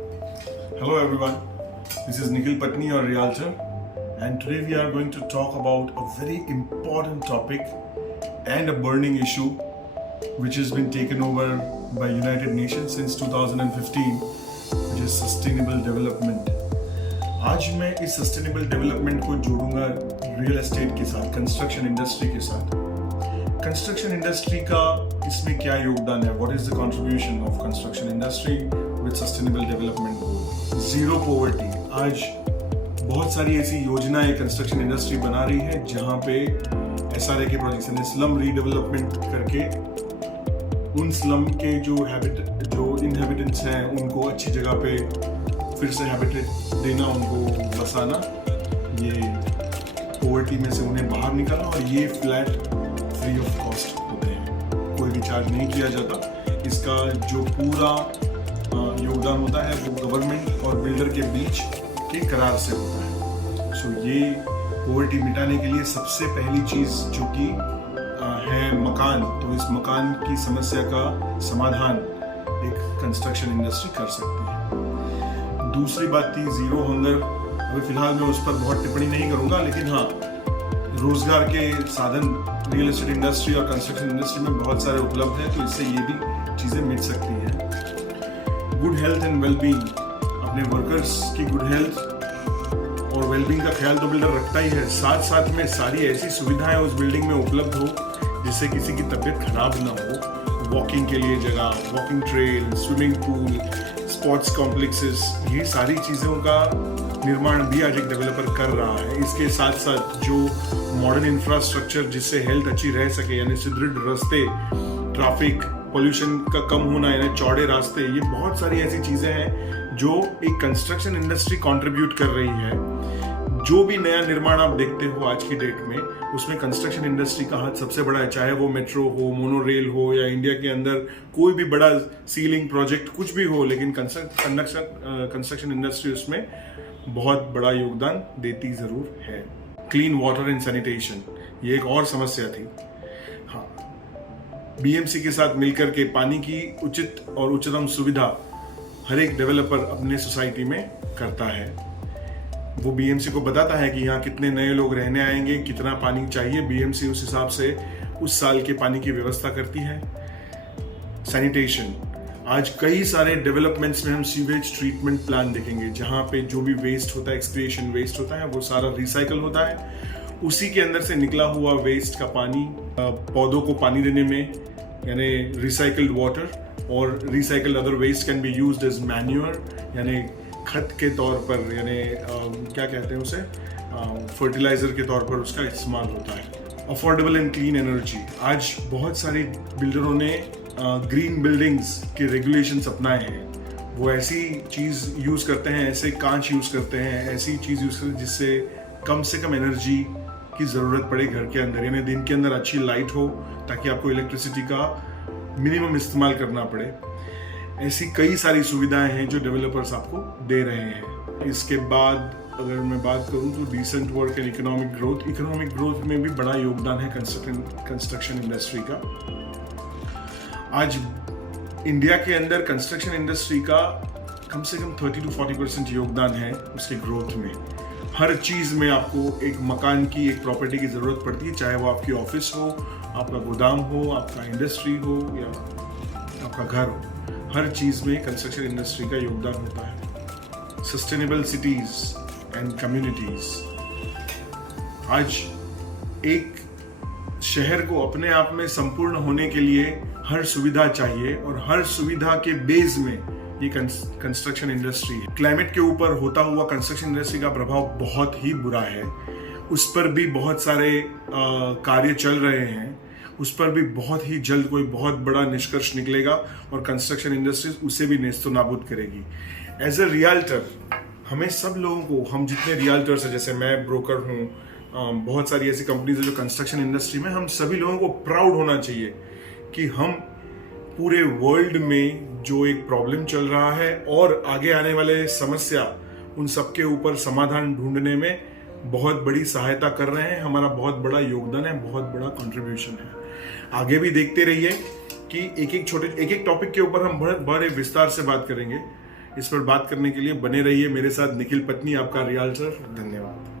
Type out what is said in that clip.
Hello everyone, this is Nikhil Patni, your realtor, and today we are going to talk about a very important topic and a burning issue which has been taken over by United Nations since 2015, which is sustainable development. आज मैं इस sustainable development को जोड़ूंगा real estate के साथ, construction industry के साथ। Construction industry का इसमें क्या योगदान है? What is the contribution of construction industry with sustainable development goal? Zero poverty. आज बहुत सारी ऐसी योजनाएं कंस्ट्रक्शन इंडस्ट्री बना रही है जहां पे एसआरए के प्रोजेक्ट्स यानी स्लम रीडेवलपमेंट करके उन स्लम के जो इनहेबिटेंट्स हैं उनको अच्छी जगह पे फिर से हैबिटेट देना, उनको बसाना, ये पॉवर्टी में से उन्हें बाहर निकालना, और ये फ्लैट फ्री ऑफ कॉस्ट होते हैं, कोई भी चार्ज नहीं किया जाता। इसका जो पूरा योगदान होता है वो गवर्नमेंट और बिल्डर के बीच के करार से होता है। सो ये पॉवर्टी मिटाने के लिए सबसे पहली चीज जो कि है मकान, तो इस मकान की समस्या का समाधान एक कंस्ट्रक्शन इंडस्ट्री कर सकती है। दूसरी बात थी जीरो हंगर। अभी फिलहाल मैं उस पर बहुत टिप्पणी नहीं करूंगा, लेकिन हाँ, रोजगार के साधन रियल एस्टेट इंडस्ट्री और कंस्ट्रक्शन इंडस्ट्री में बहुत सारे उपलब्ध हैं, तो इससे ये भी चीजें मिट सकती हैं। गुड हेल्थ एंड वेलबींग, अपने वर्कर्स की गुड हेल्थ और वेलबींग का ख्याल तो बिल्डर रखता ही है, साथ साथ में सारी ऐसी सुविधाएं उस बिल्डिंग में उपलब्ध हो जिससे किसी की तबीयत खराब ना हो। वॉकिंग के लिए जगह, walking trail, swimming pool, sports complexes, ये सारी चीज़ों का निर्माण भी आज एक डेवलपर कर रहा है। इसके साथ साथ जो मॉडर्न इंफ्रास्ट्रक्चर जिससे हेल्थ अच्छी रह सके, यानी सुदृढ़ रास्ते, ट्रैफिक पोल्यूशन का कम होना, यानी चौड़े रास्ते, ये बहुत सारी ऐसी चीज़ें हैं जो एक कंस्ट्रक्शन इंडस्ट्री कंट्रीब्यूट कर रही है। जो भी नया निर्माण आप देखते हो आज की डेट में, उसमें कंस्ट्रक्शन इंडस्ट्री का हाथ सबसे बड़ा है, चाहे वो मेट्रो हो, मोनोरेल हो, या इंडिया के अंदर कोई भी बड़ा सीलिंग प्रोजेक्ट कुछ भी हो, लेकिन कंस्ट्रक्शन इंडस्ट्री उसमें बहुत बड़ा योगदान देती जरूर है। क्लीन वाटर एंड सैनिटेशन, ये एक और समस्या थी। हाँ, बीएमसी के साथ मिलकर के पानी की उचित और उच्चतम सुविधा हर एक डेवलपर अपने सोसाइटी में करता है। वो बीएमसी को बताता है कि यहाँ कितने नए लोग रहने आएंगे, कितना पानी चाहिए, बीएमसी उस हिसाब से उस साल के पानी की व्यवस्था करती है। सैनिटेशन, आज कई सारे डेवलपमेंट्स में हम सीवेज ट्रीटमेंट प्लान देखेंगे जहाँ पे जो भी वेस्ट होता है, एक्सक्रिएशन वेस्ट होता है, वो सारा रिसाइकल होता है। उसी के अंदर से निकला हुआ वेस्ट का पानी पौधों को पानी देने में, यानी रिसाइकल्ड वाटर, और recycled other waste can be used as manure, यानी खत के तौर पर, यानी क्या कहते हैं उसे, फर्टिलाइजर के तौर पर उसका इस्तेमाल होता है। अफोर्डेबल एंड क्लीन एनर्जी, आज बहुत सारे बिल्डरों ने ग्रीन बिल्डिंग्स के रेगुलेशंस अपनाए हैं। वो ऐसी चीज़ यूज़ करते हैं, ऐसे कांच यूज़ करते हैं, ऐसी चीज़ यूज़ करते हैं जिससे कम से कम एनर्जी की ज़रूरत पड़े घर के अंदर, यानी दिन के अंदर अच्छी लाइट हो ताकि आपको इलेक्ट्रिसिटी का मिनिमम इस्तेमाल करना पड़े। ऐसी कई सारी सुविधाएं हैं जो डेवलपर्स आपको दे रहे हैं। इसके बाद अगर मैं बात करूं तो decent work and economic growth में भी बड़ा योगदान है कंस्ट्रक्शन इंडस्ट्री का। आज इंडिया के अंदर कंस्ट्रक्शन इंडस्ट्री का कम से कम 30 to 40% योगदान है उसके ग्रोथ में। हर चीज़ में आपको एक मकान की, एक प्रॉपर्टी की ज़रूरत पड़ती है, चाहे वो आपकी ऑफिस हो, आपका गोदाम हो, आपका इंडस्ट्री हो, या आपका घर हो। हर चीज़ में कंस्ट्रक्शन इंडस्ट्री का योगदान होता है। सस्टेनेबल सिटीज एंड कम्युनिटीज, आज एक शहर को अपने आप में संपूर्ण होने के लिए हर सुविधा चाहिए, और हर सुविधा के बेस में ये कंस्ट्रक्शन इंडस्ट्री है। क्लाइमेट के ऊपर होता हुआ कंस्ट्रक्शन इंडस्ट्री का प्रभाव बहुत ही बुरा है, उस पर भी बहुत सारे कार्य चल रहे हैं, उस पर भी बहुत ही जल्द कोई बहुत बड़ा निष्कर्ष निकलेगा और कंस्ट्रक्शन इंडस्ट्री उसे भी नेस्तो नाबूद करेगी। एज ए रियल्टर, हमें सब लोगों को, हम जितने रियल्टर्स हैं, जैसे मैं ब्रोकर हूँ, बहुत सारी ऐसी कंपनीज है जो कंस्ट्रक्शन इंडस्ट्री में, हम सभी लोगों को प्राउड होना चाहिए कि हम पूरे वर्ल्ड में जो एक प्रॉब्लम चल रहा है और आगे आने वाले समस्या, उन सबके ऊपर समाधान ढूंढने में बहुत बड़ी सहायता कर रहे हैं। हमारा बहुत बड़ा योगदान है, बहुत बड़ा कंट्रीब्यूशन है। आगे भी देखते रहिए कि एक एक टॉपिक के ऊपर हम बड़े विस्तार से बात करेंगे। इस पर बात करने के लिए बने रहिए मेरे साथ। निखिल पत्नी, आपका रियल्टर। धन्यवाद।